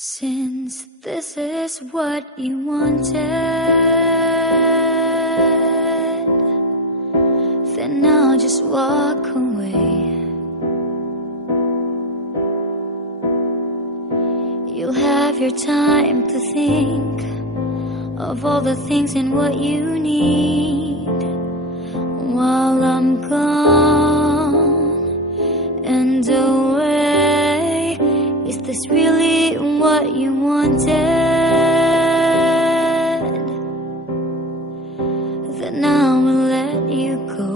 Since this is what you wanted, then I'll just walk away. You'll have your time to think of all the things and what you need while I'm gone and away. Is this really what you wanted? Then I will let you go.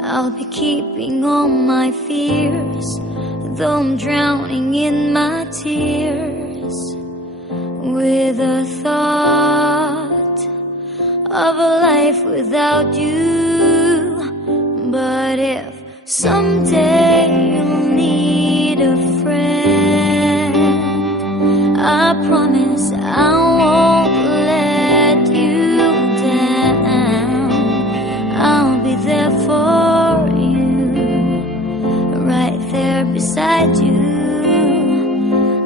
I'll be keeping all my fears, though I'm drowning in my tears, with the thought of a life without you. But if someday you'll need a friend, I promise I won't let you down. I'll be there for you, right there beside you.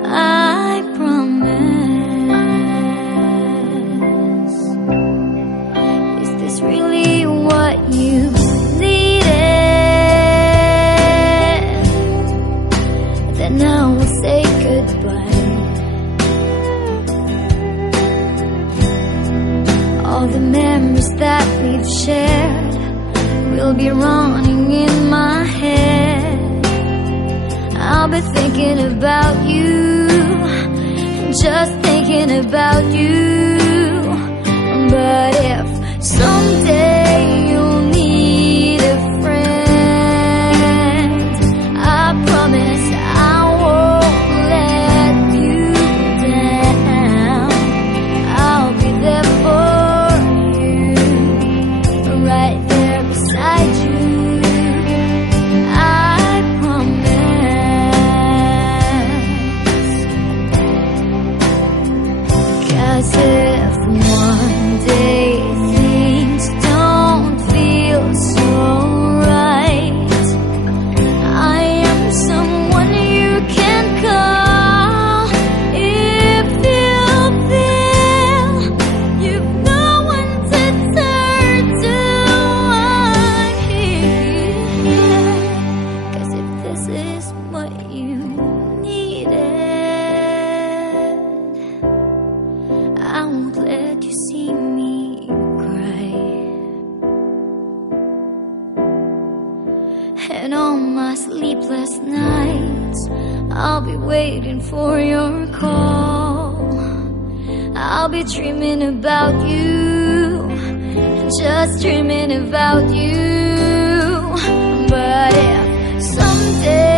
I promise. Is this really what you now we'll say goodbye. All the memories that we've shared will be running in my head. I'll be thinking about you, just thinking about you. But if someday you'll need a friend, I promise as if one day things don't feel so right. I am someone you can call if you feel you've no one to turn to. I'm here, 'cause if this is what you needed, I won't let you see me cry. And on my sleepless nights, I'll be waiting for your call. I'll be dreaming about you, just dreaming about you. But if someday